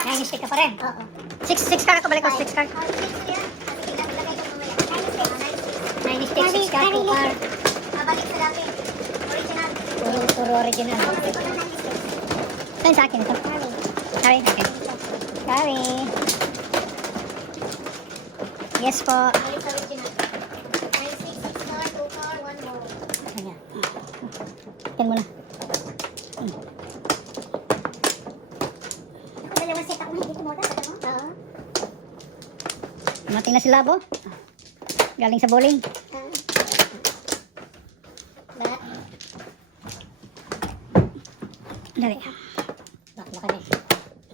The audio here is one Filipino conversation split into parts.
9 stick ka pa rin. Oo. 6 card ako, balik ko 6 card. 9 stick, 6 card, 2 card. Babalik sa dati. Original. Puro original. Saan sa akin ito? Sorry, okay. Sorry. Yes po. Balik sa original. 96, 6 car, 2 car, 1 more. Ayan. Yan mo na. Ako dalawang set ako na hindi tumora. Oo. Dumating na si Labo. Galing sa bowling. Ba? Dali. Back na kami.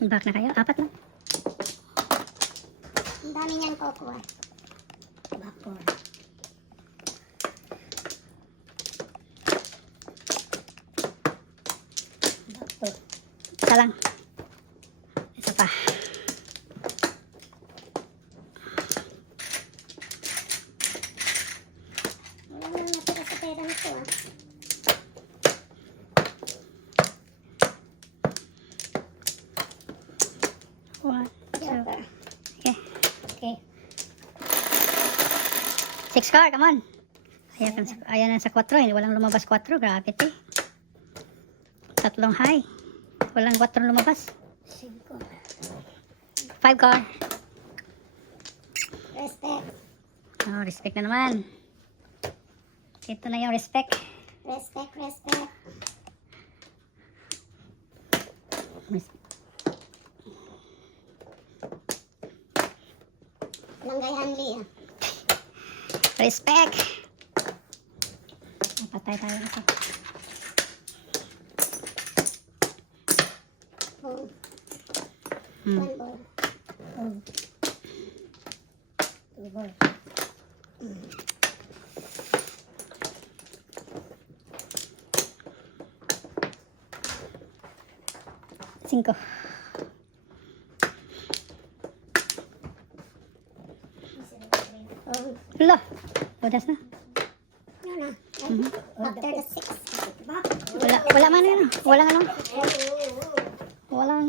Back na kayo. 4 lang. Ang dami niyan kukuha. Vapor. Vapor. Isa lang. Isa pa. Wala nang natira sa pera nito ah. One, two. Joker. Okay. Okay. 6 card, come on. Ayan na sa 4. Hindi walang lumabas 4. Grabe ito eh. 3 high. Walang 4 lumabas. 5 card. Respect. Oh, respect na naman. Ito na yung respect. Respect, respect. Langgay Hanli ah. Respect. Patay tayo ito. Home. Hmm. 1 ball. Home. 2 ball. Cinco. Home. Wala. Odas na. Ano na? After the 6. Wala man yun. Walang ano. Walang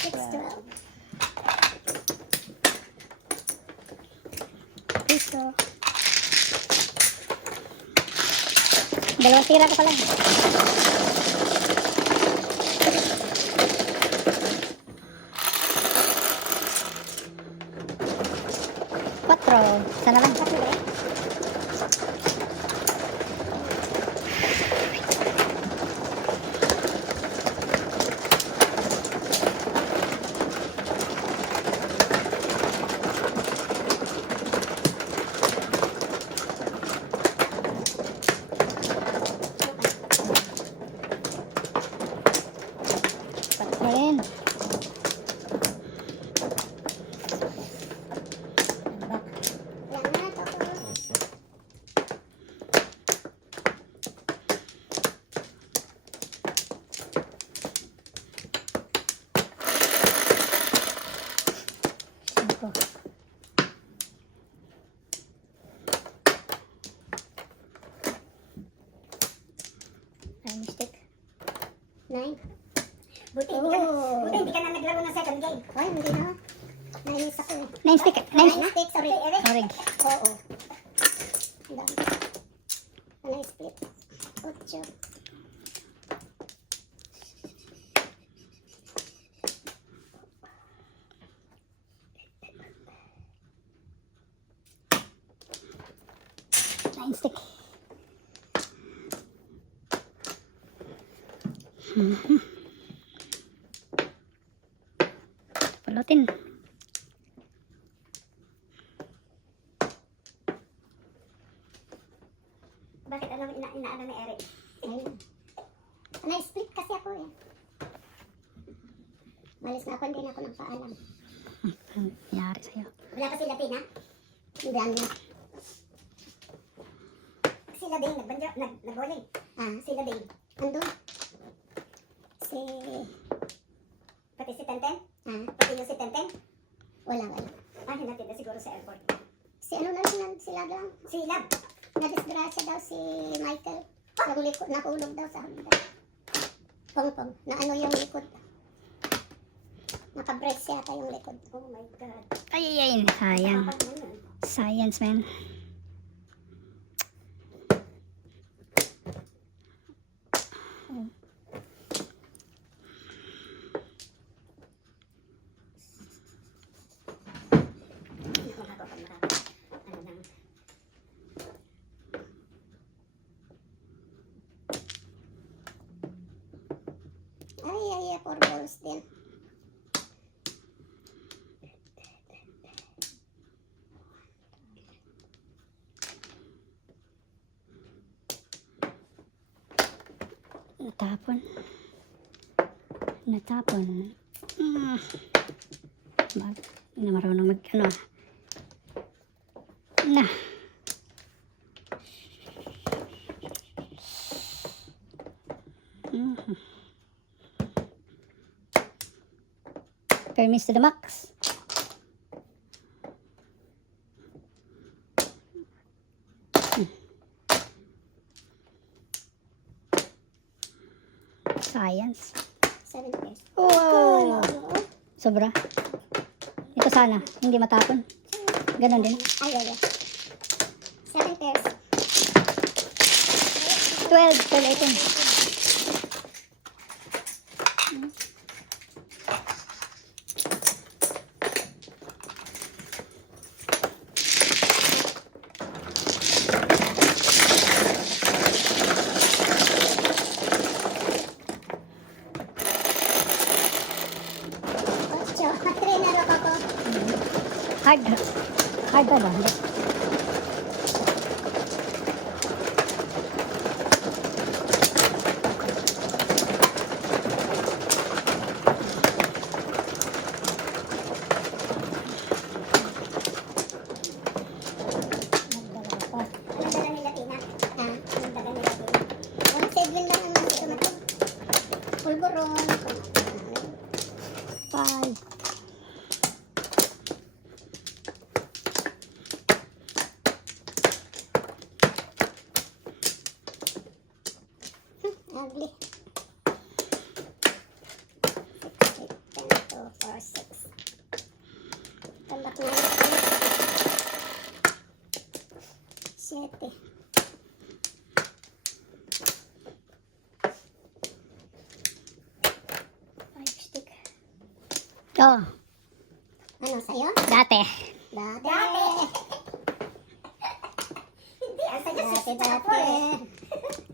6, 12. piso. Dalawang tira ko pala. Quatro. Sana lang. Quatro rin. Yan na to. Cinco. Ay, mistake. 9. Buti hindi ka na naglaro ng second game. Ay, hindi na. Nainis ako eh. Nine stick. Nine stick. 9 sorry. Orig. Oo. Ang dami. Ano yung split? 8. Nine stick. Pulutin. Bakit alam inaano ni Eric? Ayun. Na-split kasi ako eh. Malis na ako, hindi na ako nagpaalam. Ano nangyari sa'yo? Wala pa sila Tina? Hindi ano. Sila din nag-bowling. Sila din. Andun. Si... Pati si Tenten? Ah, Pati yung si Tenten? wala. Hinatid na siguro sa airport. Si ano lang sila lang. Si Lab. Nadisgrasya daw si Michael. Nahulog daw sa hagdan. Pong-pong. Na ano yung likod. Naka-brace yata yung likod. Oh my God. Ay, ay, ay. Sayang. Kapag mo yun. Science, man. Hindi ko makakuha pag ano lang. Ay, ay, ay. 4 balls din. Natapon. Natapon. Hindi na marunong mag, ano ah. Na. Permis to the max. Science. 7 pairs. Wow! Sobra. Ito sana, hindi matapon. Ganon din. Ay, ay, ay. 7 pairs. 12, 18. Ocho. Trainer ako ko. Hard. Hard ba ba? Hindi. Nagdala pa. Anong dala nila, Tina? Ha? Anong dala nila, Tina? Ang Sedwin lang ang mga ito. Pulburon. 5. Ugly. 6, 8, 10, 2, 4, 6. Tambak na ito. 7. Stick. Oh, Ano sa'yo? dati. Dati. Hindi, asa ka dati.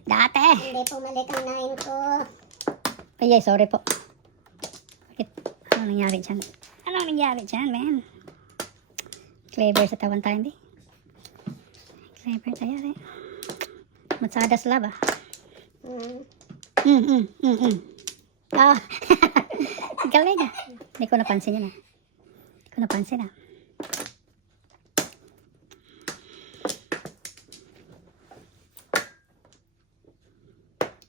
Dati. Hindi pumalik ang 9 ko. Ay, sorry po. Bakit? Anong nangyari dyan? Anong nangyari dyan, man? Clever sa tawan tayo, hindi? Clever tayo, eh. Matsadas laba. Ah, galing ah. Hindi ko napansin yun ah. Hindi ko napansin ah.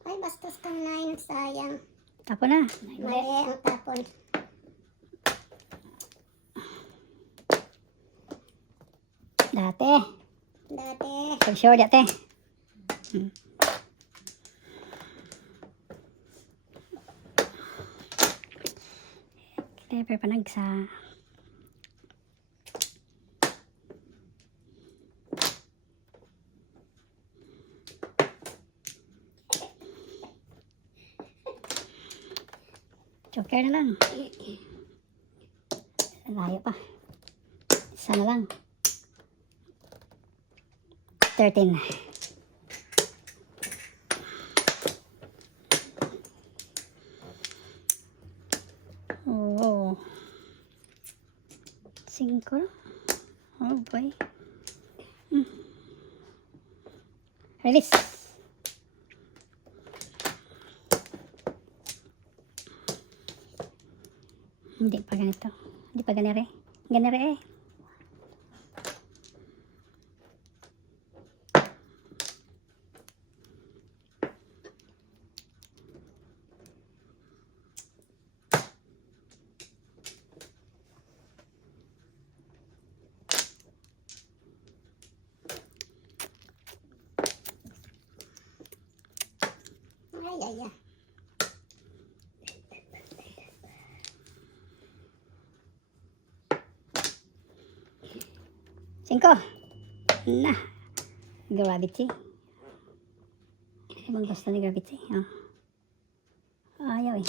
Ay, bastos kang 9. Sayang. Tapo na. Mali ang tapon. Dati. Dati. For sure, dati. Clever panagsa. Joker na lang. Layo pa. Isa na lang. 13. Oh. 5. Oh boy. Release. Hindi pa ganito. Hindi pa ganire. Ganire eh. Ay, ay, ay. 5. Na. Gravity. Ibang gusto ni Gravity. Oh. Ayaw eh.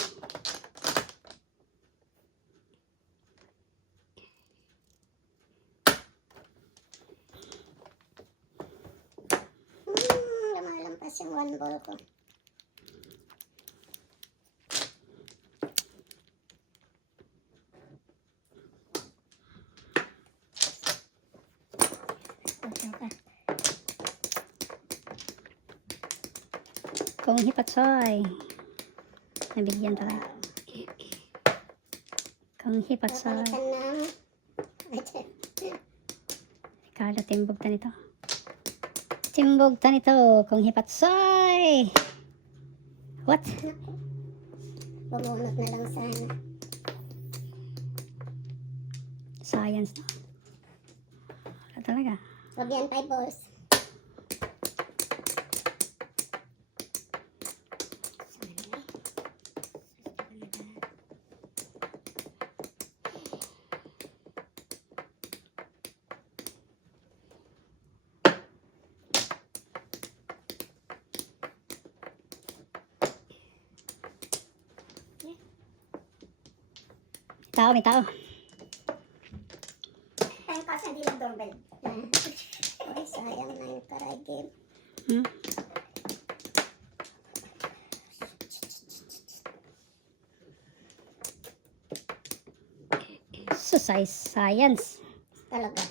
Lumalampas yung 1 ball ko. Kung hipatsoy. Nabigyan talaga. Kung hipatsoy. Papalitan ng... Ricardo, timbog ta nito. Timbog ta nito. Kung hipatsoy. What? Bubunot na lang sana. Science no? Wala talaga. Wag yan 5 balls. Tao, may tao. Ayun kasi hindi lang doorbell. Ay, sayang na yung karay game. Hmm? So, science. Talaga.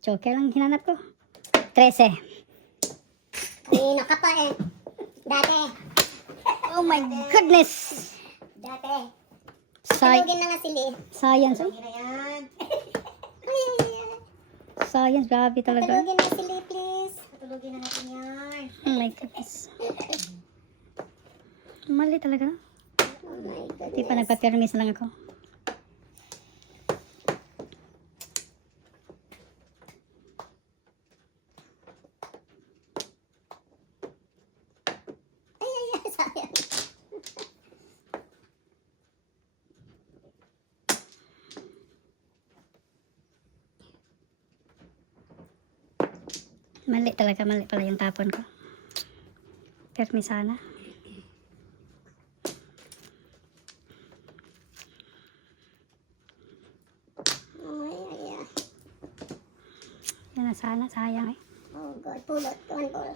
Joker lang hinanap ko. 13. Kanina ka pa eh. Dati. Oh my goodness! Dati. Sci- Tulugin na nga sila eh. science, oh. Tulugin na yan. Science, grabe talaga. Tulugin na sila please. Tulugin na natin yan. Oh my goodness. Mali talaga. Oh my goodness. Di pa nagpa-permis lang ako. Ay, sayang. Mali talaga, mali pala yung tapon ko. Permis sana. Ay. Yan na sana, sayang eh. Oh God, pulot. 1 ball.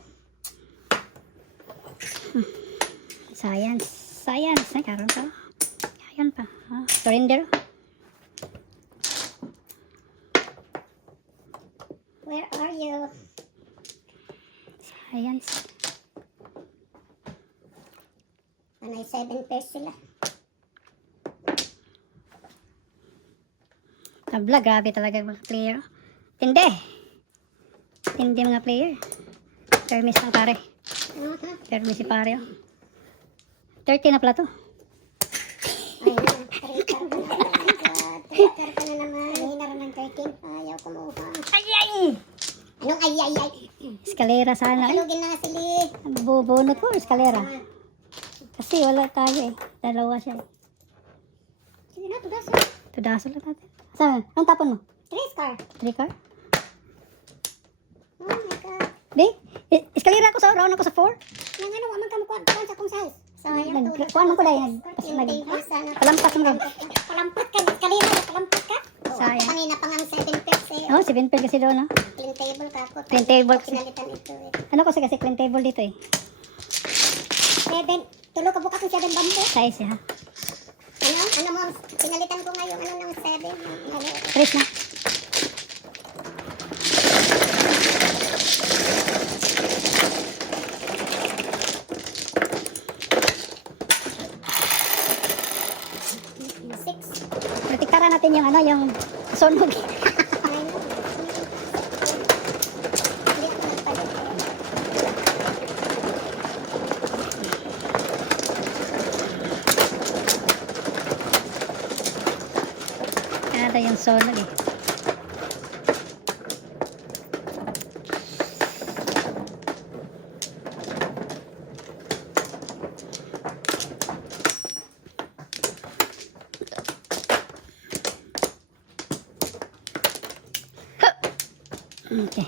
Science. Science. Ay, karoon pa. Ayan pa. Surrender. Where are you? Science. Anay 7 pairs sila. Tabla, grabe talaga mga player. Tindi. Tindi mga player. Permis lang pare. Permis si pare. 30 na pala to. Ay, 3 car ka na naman. 3 car ka na naman. Kanina rin ng 13. Ayaw kumuha. Ay! Anong ay? Eskalera sana. Ay, Tulugin na nga sila. bubunot ko eskalera. Kasi wala tayo eh. Dalawa siya. Sige na, tudas. Tudaso lang natin. Saan? Anong tapon mo? 3 car. 3 car? Oh my God. Di? Eskalera ako sa round ako sa 4. Nang ano, waman ka makuha kuha sa kong size. Sayang tulad. Kuha mo ko dahil Yung table sana. Palampas mo rin. Palampat ka. Kalina na palampat ka. Sayang. Kanina pa nga ang 7 pairs eh. Oh, 7 pair kasi doon, no? Clean table ka ako. Clean table kasi. Pinalitan ito eh. Ano kasi clean table dito eh. 7. Tulo ka bukas ng 7 bambo. Size ha. Ano mo, pinalitan ko ngayon ano ng 7. Ano, 3 na. Tikara natin yung ano, yung sunog. Ano yung sunog eh. Okay.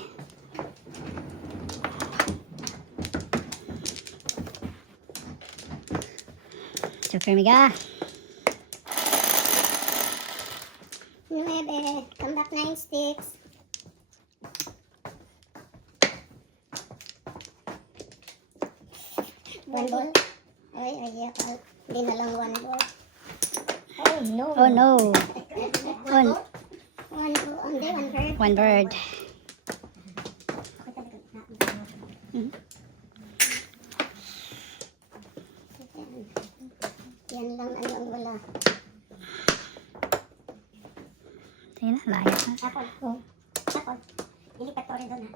Super mega. 9. Come back 9 sticks. One ball. Ay, yakal. Hindi na lang one ball. Oh no. Oh no. One, One ball. Hindi, one bird. one bird. Mhm. Yan lang ang wala. Sige na, layas na. Apple. Oh. Apple. Ilipat ko rin doon ha.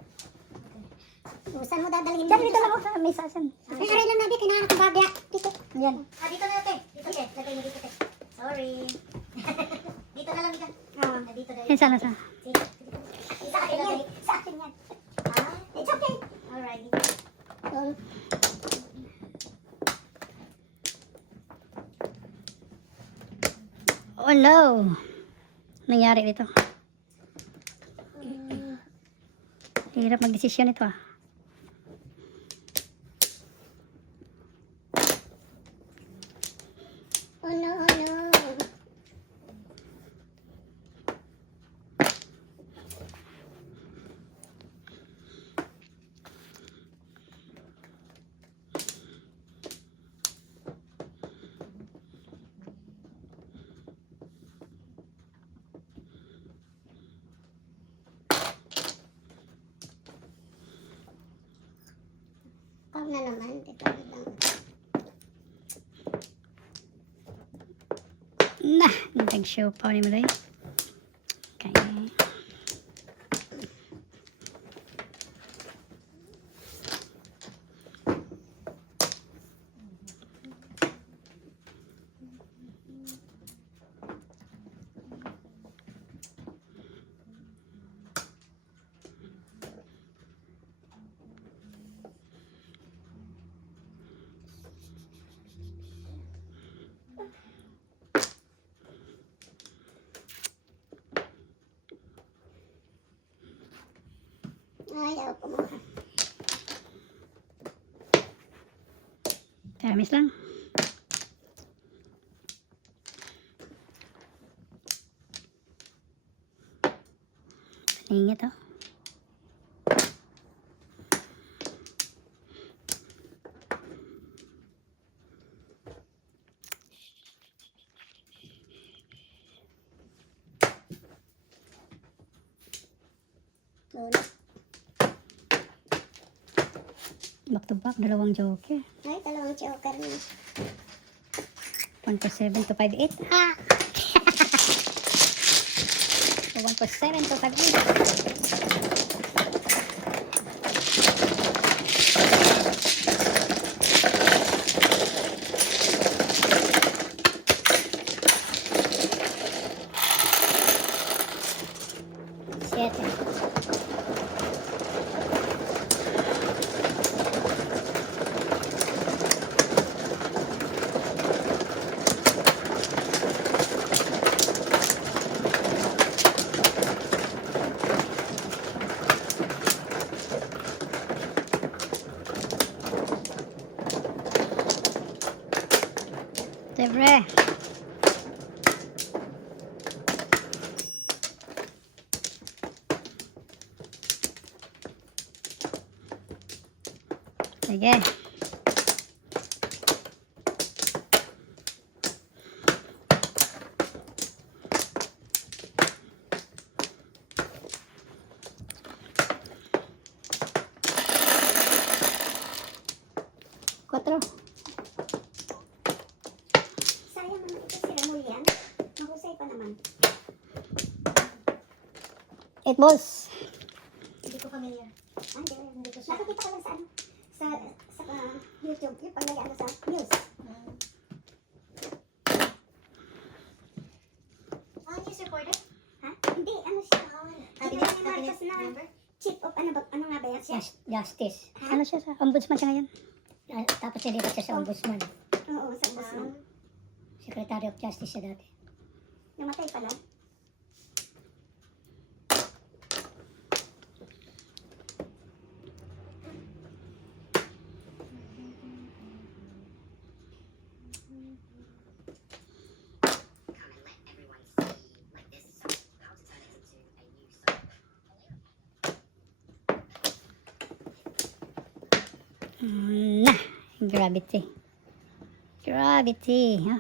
Saan mo dadalhin? Diyan, dito lang ako sa mesa. Ay, aray lang nabi. Kailangan akong bagya. Dito. Yan. Dito na te. Dito te. Lagay mo dito te. Sorry. Dito na lang dito. Dito na. Yan, sana sa. Sige. Sa akin yan. Sa akin yan. Ah, It's okay. alright. Oh. Oh no. Nangyari dito. Hirap magdesisyon ito ah. Oh no, oh no. Ikaw na naman. Ito lang. Nah, nag-show pa ni mo doy. Okay. Ayaw ko mga. Tamis lang. Ingat oh. Lolo. Back to back, dalawang joker. Ay, dalawang choker na. 1 for 7 to 5-8. Ah! So 1 for 7 to 5-8. Siete. Siyempre. Sige. Cuatro. Sayang naman ito si Remulian. Mahusay pa naman. 8 balls. Hindi ko familiar. Hindi ko siya. Nakakita ko lang sa ano? Sa YouTube. Yung pag nag-ano sa news. News reporter? Ha? Hindi, ano siya? Cabinet, Hindi naman cabinet na member? chief of ano nga ba yan siya? Justice. Ano siya sa ombudsman siya ngayon? Tapos nilipat siya sa ombudsman. Oo, sa Bosman. Secretary of Justice siya dati. Namatay pala. Nah, gravity. Gravity. Huh?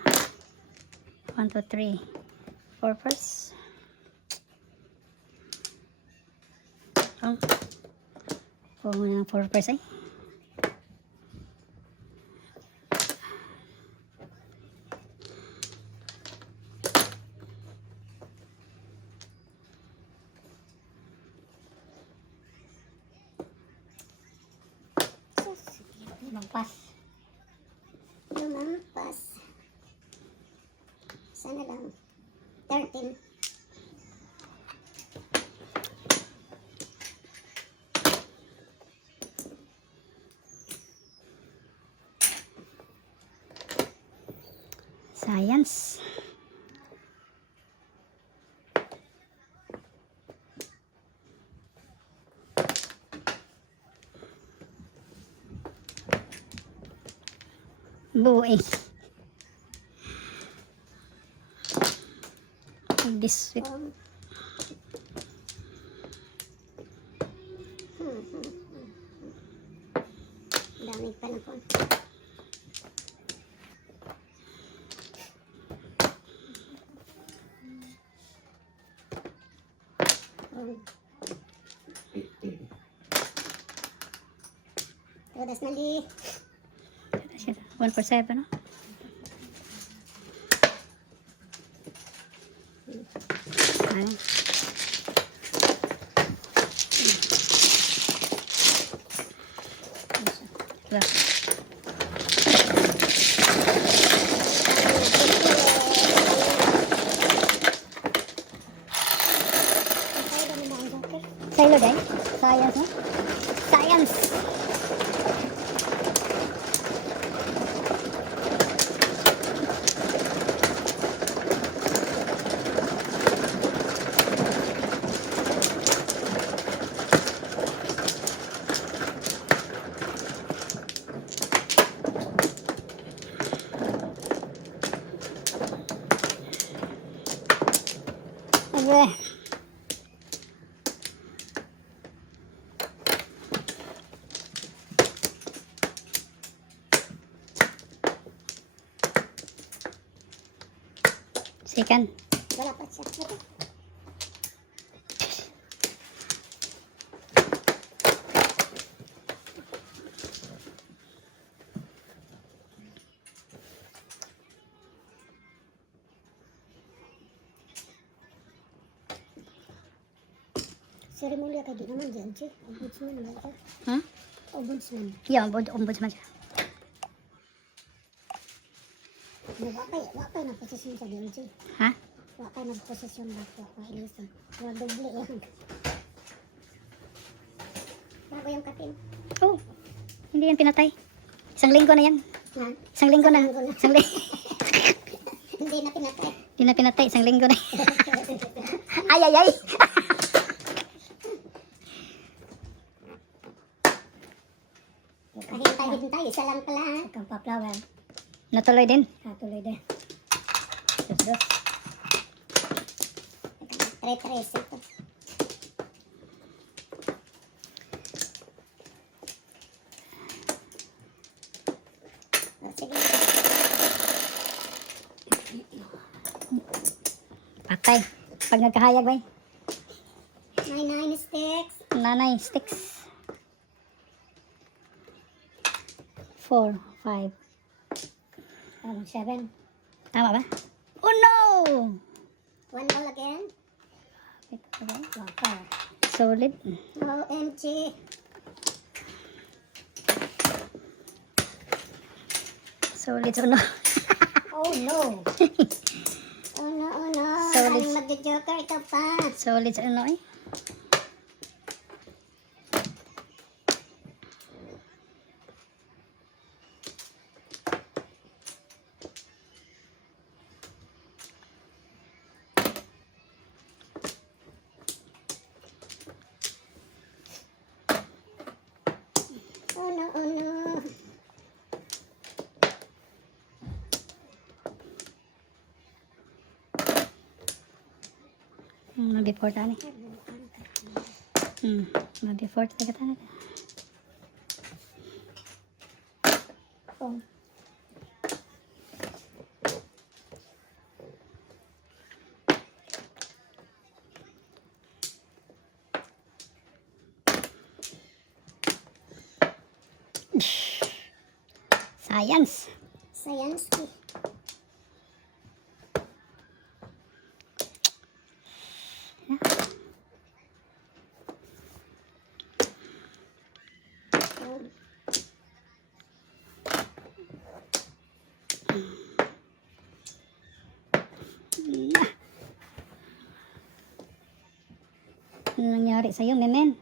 1, 2, 3. 4 first. Oh. Kuha mo ng 4 first eh. Lumampas. Lumampas. Sana lang. 13. Science. Buhay. Biscuit. Dami pa na po. Todas mali. 1 for 7, no? Ayan. Wala. Sa'yo, day? Science, no? Science! Okay. Second. Wala pa siya. Ito. Seremolya kayo di naman dyan, Che. Ombudsman ba ito? Hmm? Ombudsman. Yeah, ombudsman siya. Wakay na posisyon sa dyan, Che. Ha? Wakay na posisyon ba ito? Ilisa. Wala doble yan. Bago yung katin. Oh, hindi yan pinatay. Isang linggo na yan. Ha? Isang linggo na. Isang linggo na. Hindi na pinatay. Hindi na pinatay. Isang linggo na. Ay, ay, ay. Kahintay-hintay. Isa lang pala. Ikaw pa flower. Natuloy din. Katuloy din. Dos. Tres ito. Sige. Patay. Pag nagkahayag ba? 9 sticks. Nanay, sticks. 4, 5. 7. Tama ba? Oh no! 1 ball again. Wakay. Solid. OMG. Solid. Oh no. Oh no! Oh no. Solid. Maraming mag-joker. Ito pa. Solid sa ano eh. Oh no. Before tani. Before talaga tani. Oh. Science. Science. Oh. Ano nangyari sa'yo, Menen?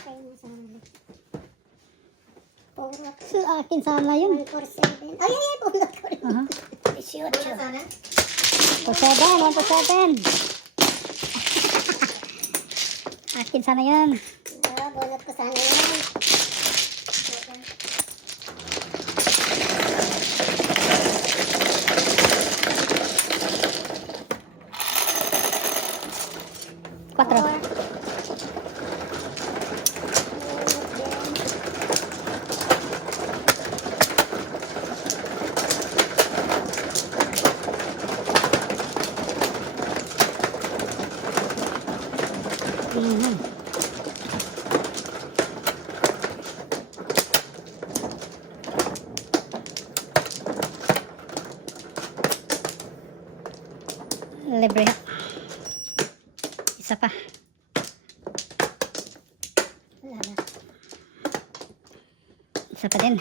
Kaya mo sana. Puro. Sa akin sana yun. 147. Ay, ay, ay, pulot ko. Aha. 18. Sana? 1 to 7. Akin sana yun. Bunot ko sana yan. Quatro. Mhm. Libre. Isa pa. Wala na. Isa pa din.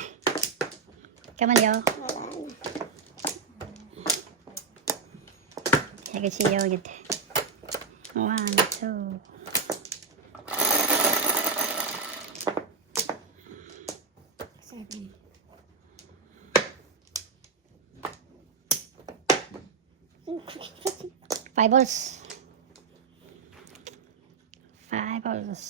Come on, yo. Wala na. I can see you again. 1, 2. Seven. Five balls. 5 balls.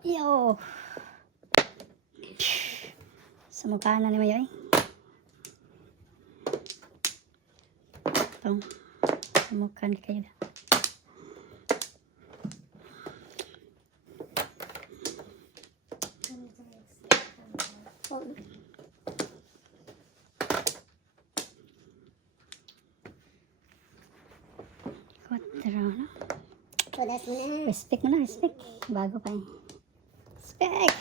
Yo. Sa mukha na ni Mayoy. Ito. Sa mukha ni kayo na. Oh. Quatro, no? Tulas mo na. Respect mo na, respect. Bago pa eh. Respect!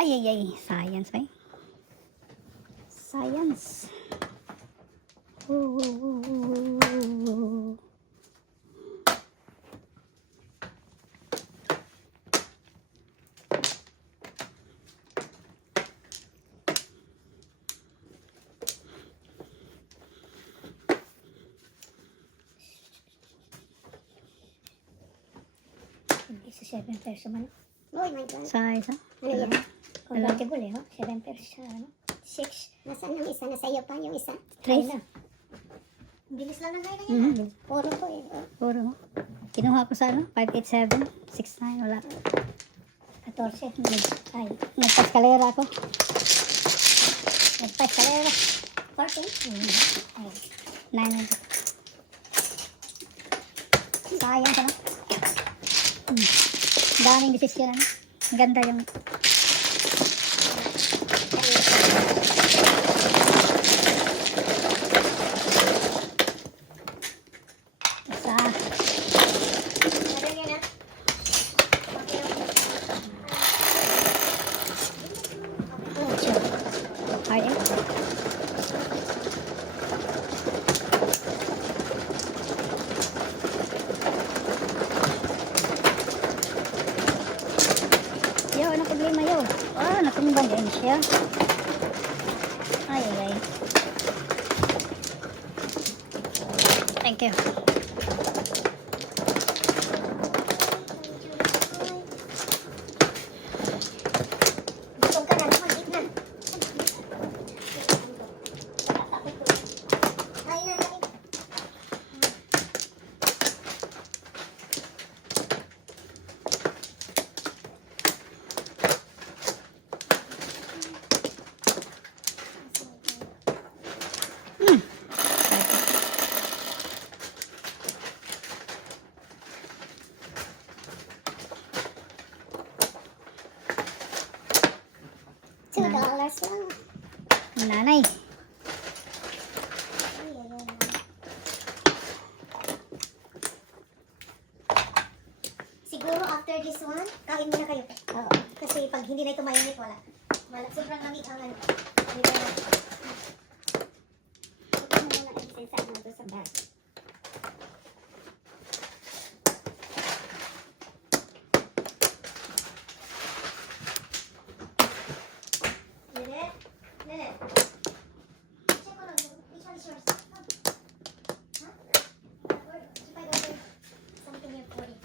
Ay, ay, ay. Science ba eh? Science. Ooh. Hindi sa 7 peso man. Uy, my God. Size, ha? Ano yan? Convertible eh, 7 pesos siya, ano? 6. Nasaan yung isa? Nasa iyo pa yung isa. Tres. Ayun na. Bilis lang ng gaya na yan. Puro ko eh. Puro. Kinuha ko sa ano? 587, 69, wala. 14. Ay, nagpa-eskalera ako. Nagpa-eskalera. 14. Ay, 9. Sayang ka na. Daming desisyon. Ano? Ang ganda yung... Isa. Lagyan niya na. Okay. Oh, sure. Hard eh. Yo, ano problema yo? Ah, natumban din siya. Ay, ay, ay. Thank you. Gutom ka na naman, eat na. Kain na, kain. $2 lang. Nanay. Siguro after this one, kain muna kayo. Oo. Kasi pag hindi na ito mainit, wala. Sobrang lamig ang ano. Di ba? Ito mo muna i-set mo to sa bag. Lilit? Lilit? Check ko lang. Which one is yours? Huh? If I order something here for you.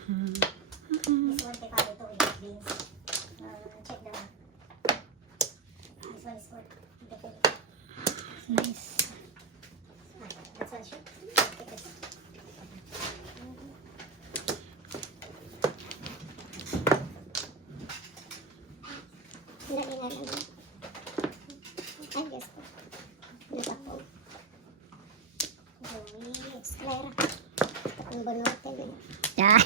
This one kay Pablo to with beans. Check the one. This one is for the Philip. Nice. That's one sure. Take this. Dali na lang. Ay, guess ko. Nasa phone. Clara. Ang bunutin eh. Yeah.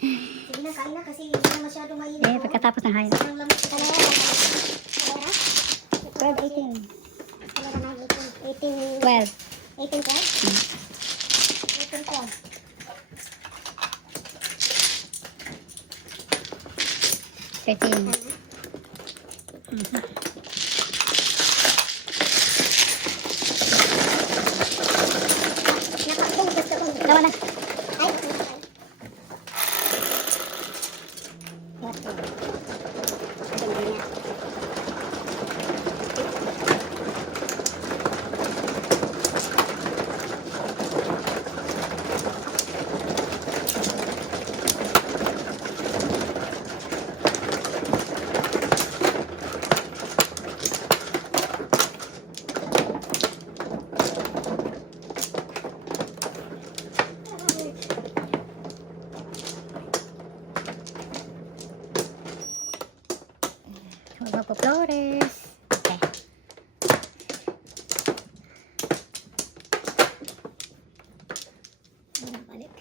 Sige na, kain na kasi hindi na masyadong mainit. Eh, pagkatapos ng hain. Sobrang lamig sa Clara. kanila. Clara. 12, 18. Clara na 18. 12. 18, 12? 18, 12. 13. Napakong gusto ko. Tawa na. Ay, Huwag po Flores. Okay. balik.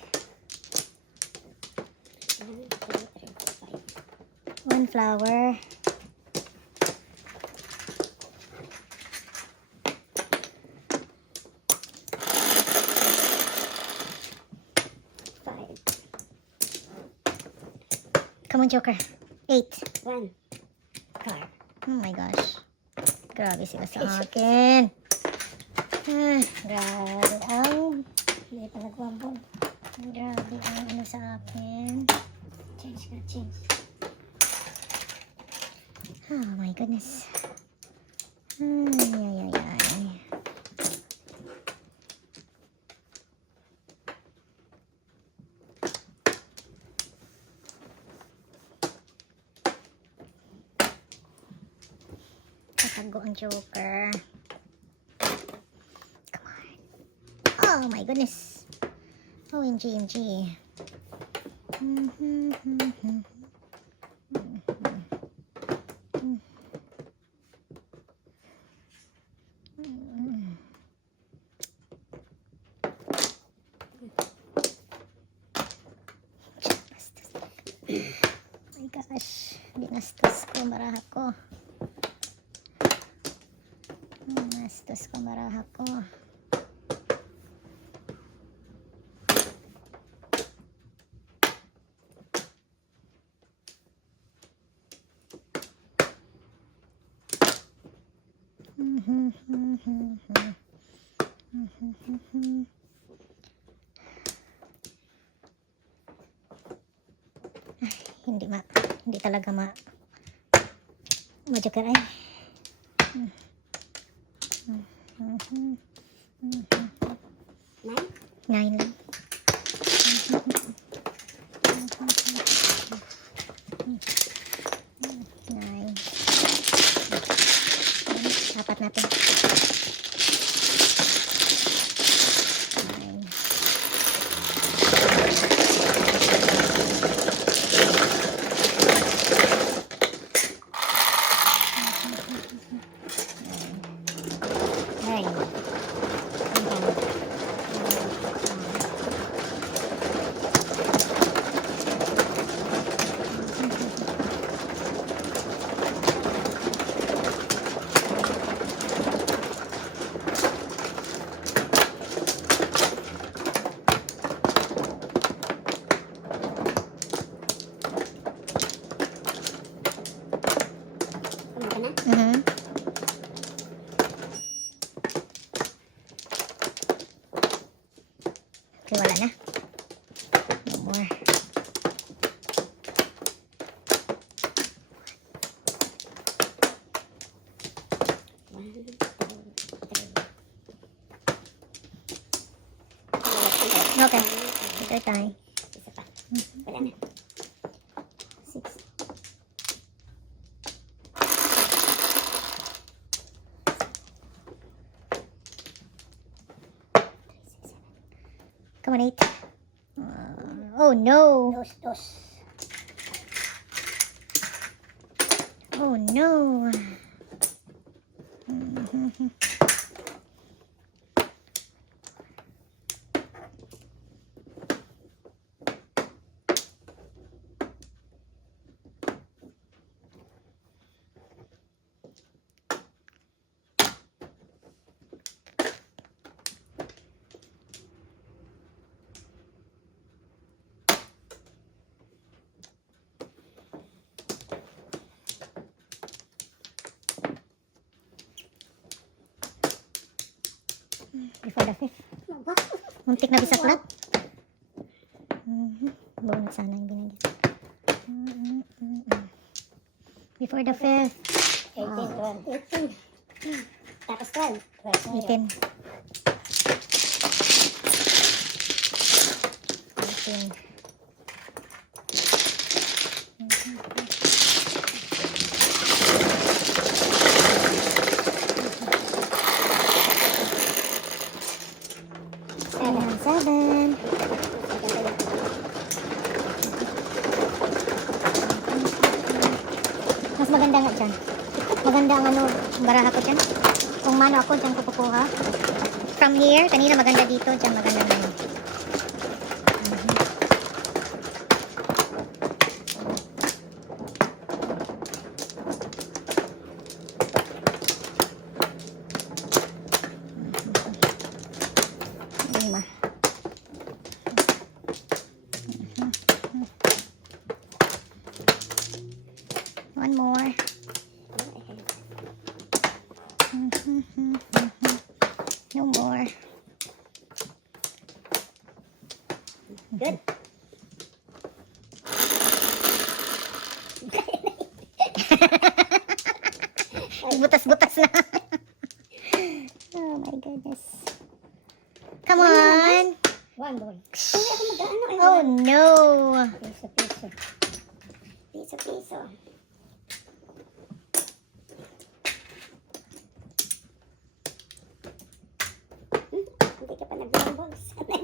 1 flower. Come on, Joker. 8. 1. Car. Oh my gosh. Grabe sila sa akin. Grabe ang... Hindi pa nagwambong. Grabe ang ano sa akin. Change na, change. Oh my goodness. Ay, ay, ay, ay. Tago ang joker. Come on. Oh my goodness. OMG, MG. Oh my gosh. Binastos ko marahak ko. Binastos ko marahak ko. Hindi talaga ma-joker ay. Nine lang. Nine. Dapat natin. Nine. Nine. Okay, wala na. No more. Okay. Take your time. Isa pa. Wala na. 6. Come on, 8. Oh no. Dos. Oh no. Before the 5th. Muntik na bisaklat. Bunot sana yung binigyan. Before the 5th. 18, 12. 18. Tapos 12. 18. 18. Seven. Mas maganda nga dyan. Maganda ang ano, baraha ko dyan. Kung mano ako, dyan ko kukuha. From here, kanina maganda dito, dyan maganda na yun. Lima. One more. No more. Good. Butas-butas na. Oh my goodness. Come on. One more. Hindi ako mag-ano eh. Oh no. Piso. Piso.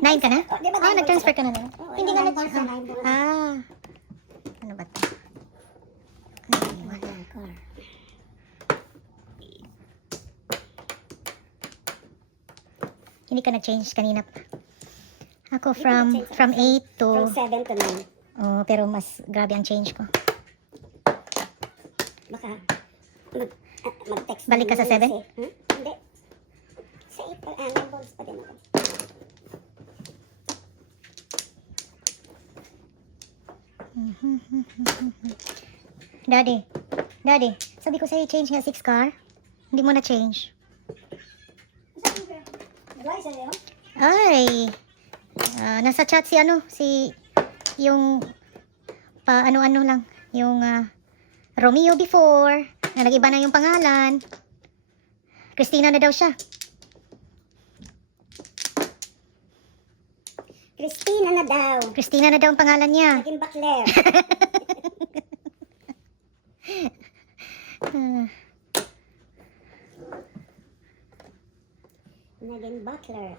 9 ka na? Oh, di ba Ah, nine nag-transfer balls ka na. Oo, Hindi yung nga nine balls na nine balls. Ah. Ano ba ito? Hindi ka na-change kanina pa. Ako Hindi ko na-change. from 8 to... From 7 to 9. Oh, pero mas grabe ang change ko. Baka mag-text. Balik ka sa 7? Hindi. Sa 8 pa, 9 balls pa din ako. Daddy, sabi ko sa'yo change nga 6 car. Hindi mo na-change. Nagwari sa'yo? Ay, nasa chat si yung pa ano-ano lang, yung Romeo before, na nag-iba na yung pangalan. Christina na daw siya. Christina na daw. Christina na daw ang pangalan niya. Naging bakler. Naging bakler.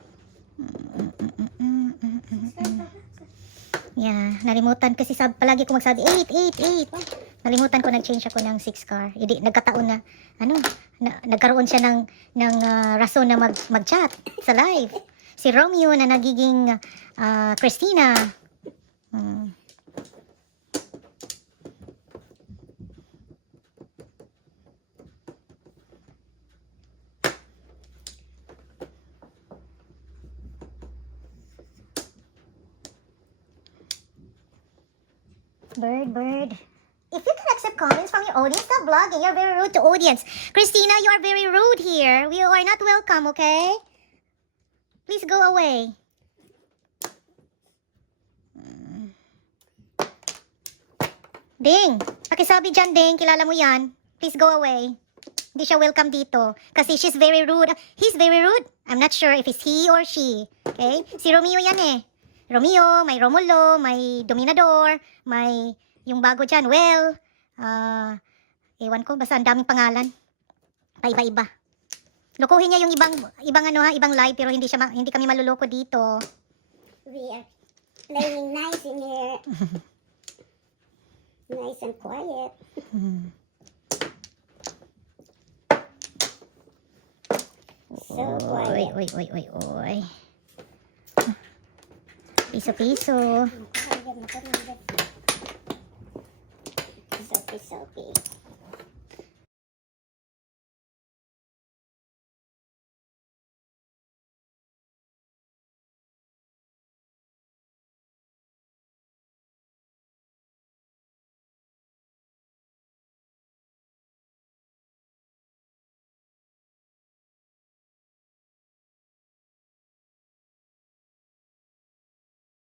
Yeah, nalimutan kasi palagi ko magsabi 8. Nalimutan ko nag-change ako ng 6 car. Hindi nagkataon na nagkaroon siya ng rason na mag-chat sa live. Si Romeo na nagiging Christina. Bird. If you can accept comments from your audience, stop blogging. You're very rude to audience. Christina, you are very rude here. We are not welcome, okay? Please go away. Ding, pakisabi dyan, Ding. Kilala mo yan. Please go away. Hindi siya welcome dito. Kasi she's very rude. He's very rude. I'm not sure if it's he or she. Okay? Si Romeo yan eh. Romeo, may Romulo, may Dominador, may yung bago dyan, well, ewan ko, basta ang daming pangalan. Paiba-iba. Lokohin niya yung ibang live, pero hindi kami maluloko dito. We are playing nice in here. Nice and quiet. So quiet. Oy. Piso. Sophie.